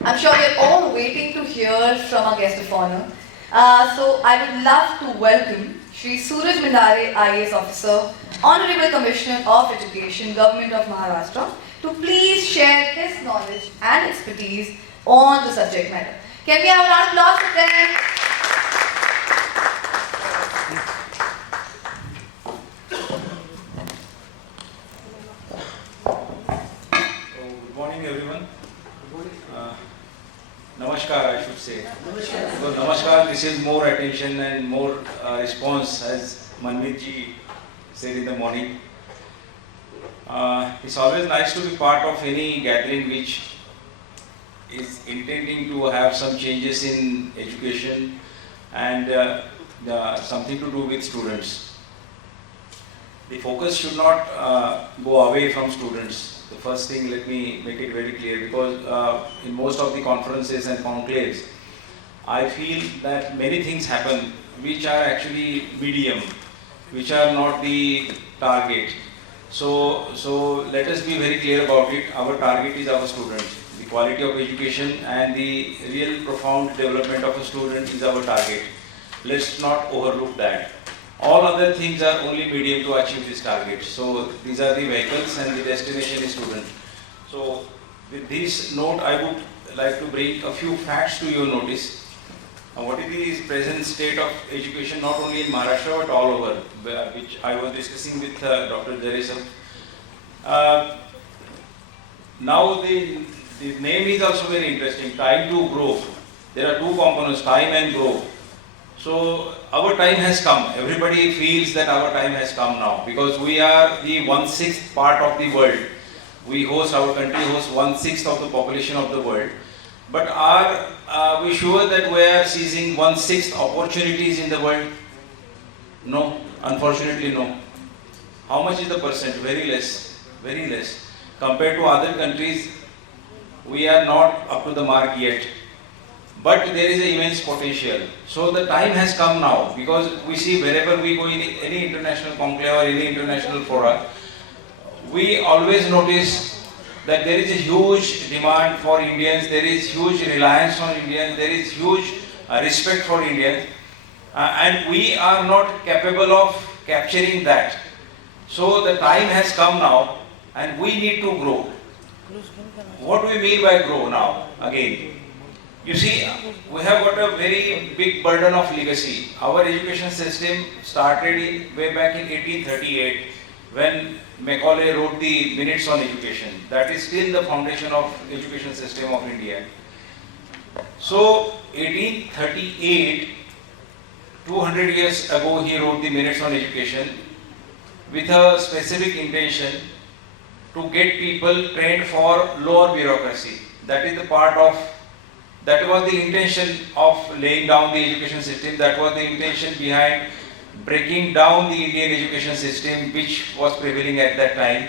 I'm sure we're all waiting to hear from our guest of honor. So I would love to welcome Shri Suraj Mandare, IAS Officer, Honorable Commissioner of Education, Government of Maharashtra, to please share his knowledge and expertise on the subject matter. Can we have a round of applause for them? Good morning, everyone. Namaskar, I should say. Because Namaskar, this is more attention and more response, as Manmeet ji said in the morning. It's always nice to be part of any gathering which is intending to have some changes in education and something to do with students. The focus should not go away from students. The first thing, let me make it very clear, because in most of the conferences and conclaves, I feel that many things happen which are actually medium, which are not the target. So let us be very clear about it. Our target is our students. The quality of education and the real profound development of a student is our target. Let's not overlook that. All other things are only medium to achieve this target. So these are the vehicles and the destination is student. So with this note, I would like to bring a few facts to your notice. What is the present state of education not only in Maharashtra but all over, which I was discussing with Dr. Jaresam. Now the name is also very interesting, time to grow. There are two components, time and grow. So our time has come. Everybody feels that our time has come now because we are the 1/6 part of the world. Our country hosts 1/6 of the population of the world. But are we sure that we are seizing 1/6 opportunities in the world? No, unfortunately no. How much is the percent? Very less, very less. Compared to other countries, we are not up to the mark yet. But there is an immense potential. So the time has come now because we see wherever we go in any international conclave or any international fora, we always notice that there is a huge demand for Indians, there is huge reliance on Indians, there is huge respect for Indians, and we are not capable of capturing that. So the time has come now and we need to grow. What do we mean by grow now? Again, you see, we have got a very big burden of legacy. Our education system started way back in 1838 when Macaulay wrote the Minutes on Education. That is still the foundation of education system of India. So 1838, 200 years ago, he wrote the Minutes on Education with a specific intention to get people trained for lower bureaucracy. That was the intention of laying down the education system. That was the intention behind breaking down the Indian education system which was prevailing at that time.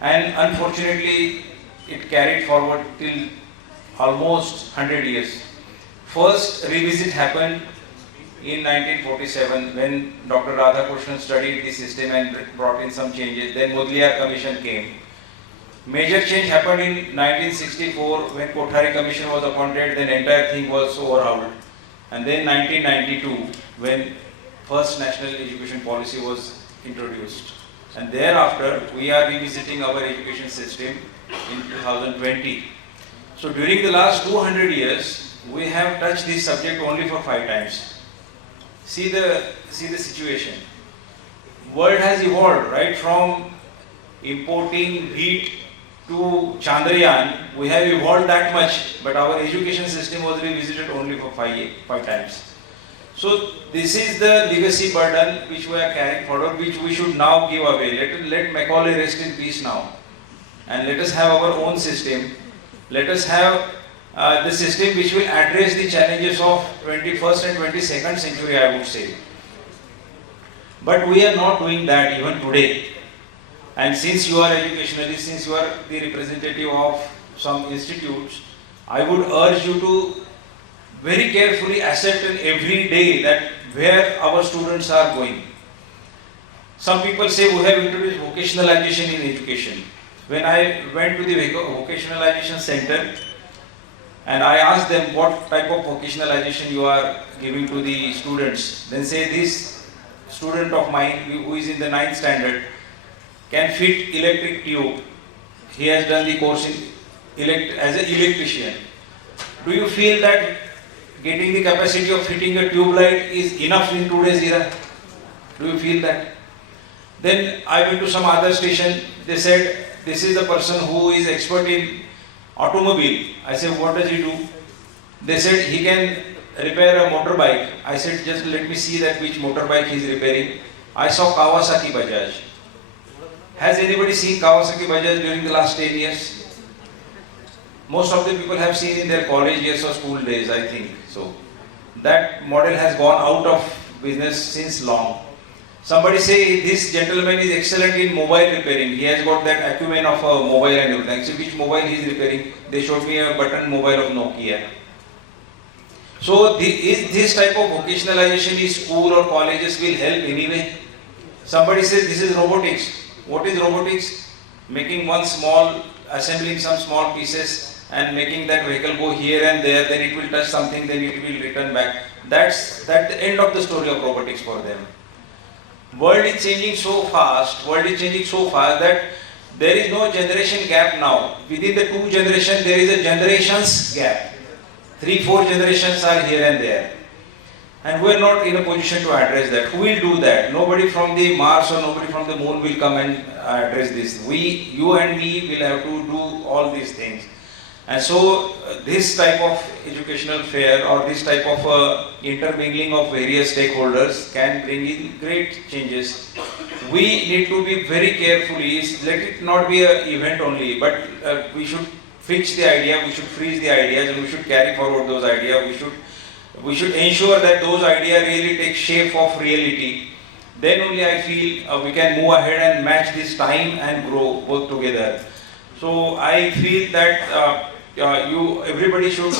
And unfortunately, it carried forward till almost 100 years. First revisit happened in 1947 when Dr. Radhakrishnan studied the system and brought in some changes. Then Mudaliar Commission came. Major change happened in 1964 when Kothari Commission was appointed, then entire thing was overhauled. And then 1992 when first national education policy was introduced. And thereafter we are revisiting our education system in 2020. So during the last 200 years, we have touched this subject only for 5 times. See the situation. World has evolved right from importing wheat to Chandrayaan. We have evolved that much, but our education system was revisited only for 5 times. So this is the legacy burden which we are carrying forward, which we should now give away. Let Macaulay rest in peace now, and let us have our own system. Let us have the system which will address the challenges of 21st and 22nd century, I would say. But we are not doing that even today. And since you are educationalists, since you are the representative of some institutes, I would urge you to very carefully ascertain every day that where our students are going. Some people say we have introduced vocationalization in education. When I went to the vocationalization center, And I asked them what type of vocationalization you are giving to the students. Then say this student of mine who is in the 9th standard can fit electric tube. He has done the course in as an electrician. Do you feel that getting the capacity of fitting a tube light is enough in today's era? Do you feel that? Then I went to some other station. They said, this is the person who is expert in automobile. I said, what does he do? They said, he can repair a motorbike. I said, just let me see that which motorbike he is repairing. I saw Kawasaki Bajaj. Has anybody seen Kawasaki Bajaj during the last 10 years? Most of the people have seen in their college years or school days, I think. So that model has gone out of business since long. Somebody say this gentleman is excellent in mobile repairing. He has got that acumen of a mobile and everything. So which mobile he is repairing? They showed me a button mobile of Nokia. So is this type of vocationalization in school or colleges will help anyway? Somebody says this is robotics. What is robotics? Making one small, assembling some small pieces and making that vehicle go here and there, then it will touch something, then it will return back. That's the end of the story of robotics for them. World is changing so fast that there is no generation gap now. Within the 2 generations, there is a generations gap. 3-4 generations are here and there. And we are not in a position to address that. Who will do that? Nobody from the Mars or nobody from the moon will come and address this. You and me will have to do all these things. And so this type of educational fair or this type of intermingling of various stakeholders can bring in great changes. We need to be very carefully, let it not be an event only, but we should fix the idea, we should freeze the ideas and we should carry forward those ideas. We should ensure that those ideas really take shape of reality. Then only I feel we can move ahead and match this time and grow both together. So I feel that everybody should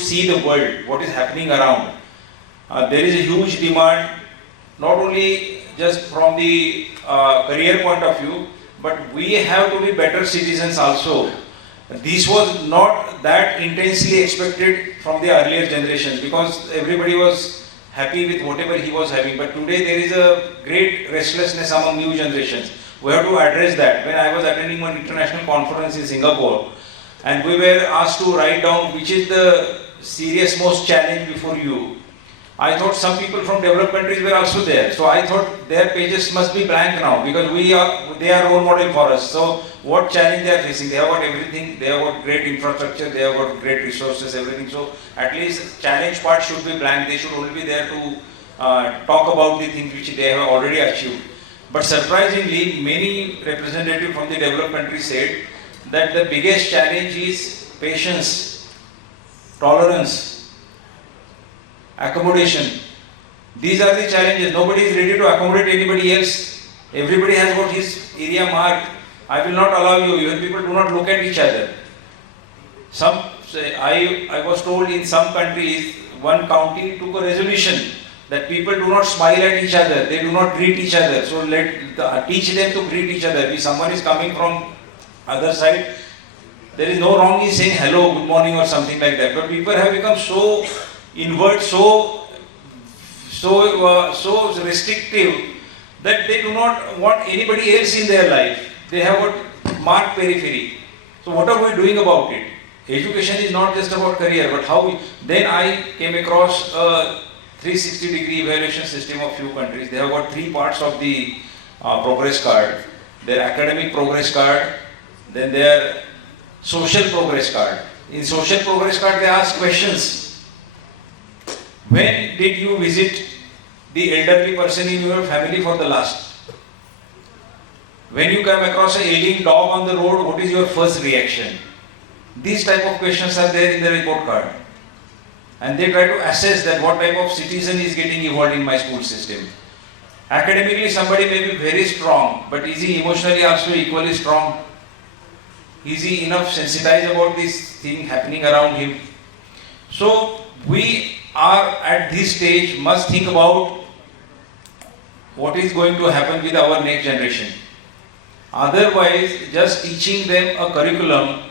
see the world, what is happening around. There is a huge demand, not only just from the career point of view, but we have to be better citizens also. This was not that intensely expected from the earlier generations because everybody was happy with whatever he was having. But today there is a great restlessness among new generations. We have to address that. When I was attending one international conference in Singapore and we were asked to write down which is the serious most challenge before you, I thought some people from developed countries were also there. So I thought their pages must be blank now because they are role model for us. So what challenge they are facing? They have got everything. They have got great infrastructure. They have got great resources, everything. So at least challenge part should be blank. They should only be there to talk about the things which they have already achieved. But surprisingly, many representatives from the developed countries said that the biggest challenge is patience, tolerance, accommodation. These are the challenges. Nobody is ready to accommodate anybody else. Everybody has got his area marked. I will not allow you. Even people do not look at each other. Some say, I was told in some countries, one county took a resolution that people do not smile at each other. They do not greet each other. So teach them to greet each other. If someone is coming from other side, there is no wrong in saying hello, good morning or something like that. But people have become so inward, so restrictive that they do not want anybody else in their life. They have got marked periphery. So what are we doing about it? Education is not just about career, but how then I came across a 360-degree evaluation system of few countries. They have got 3 parts of the progress card. Their academic progress card, then their social progress card. In social progress card, they ask questions. When did you visit the elderly person in your family for the last? When you come across an ailing dog on the road, what is your first reaction? These type of questions are there in the report card. And they try to assess that what type of citizen is getting evolved in my school system. Academically, somebody may be very strong, but is he emotionally also equally strong? Is he enough sensitized about this thing happening around him? So we are at this stage must think about what is going to happen with our next generation. Otherwise, just teaching them a curriculum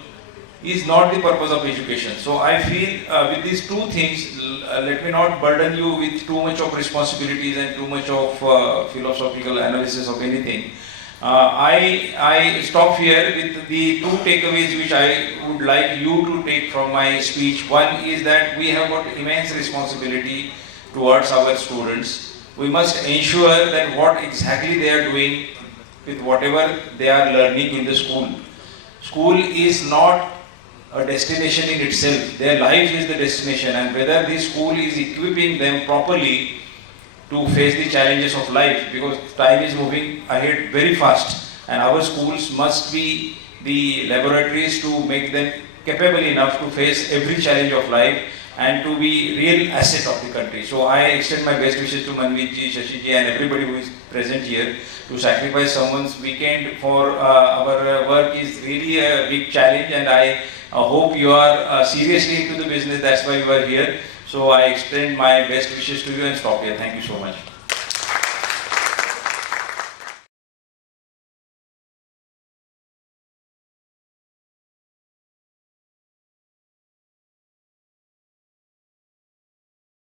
is not the purpose of education. So I feel with these two things, let me not burden you with too much of responsibilities and too much of philosophical analysis of anything. I stop here with the two takeaways which I would like you to take from my speech. One is that we have got immense responsibility towards our students. We must ensure that what exactly they are doing with whatever they are learning in the school. School is not a destination in itself. Their life is the destination, and whether the school is equipping them properly to face the challenges of life, because time is moving ahead very fast, and our schools must be the laboratories to make them capable enough to face every challenge of life and to be real asset of the country. So I extend my best wishes to Manmeet ji, Shashi ji and everybody who is present here. To sacrifice someone's weekend for our work is really a big challenge, and I hope you are seriously into the business. That's why you are here. So I extend my best wishes to you and stop here. Thank you so much.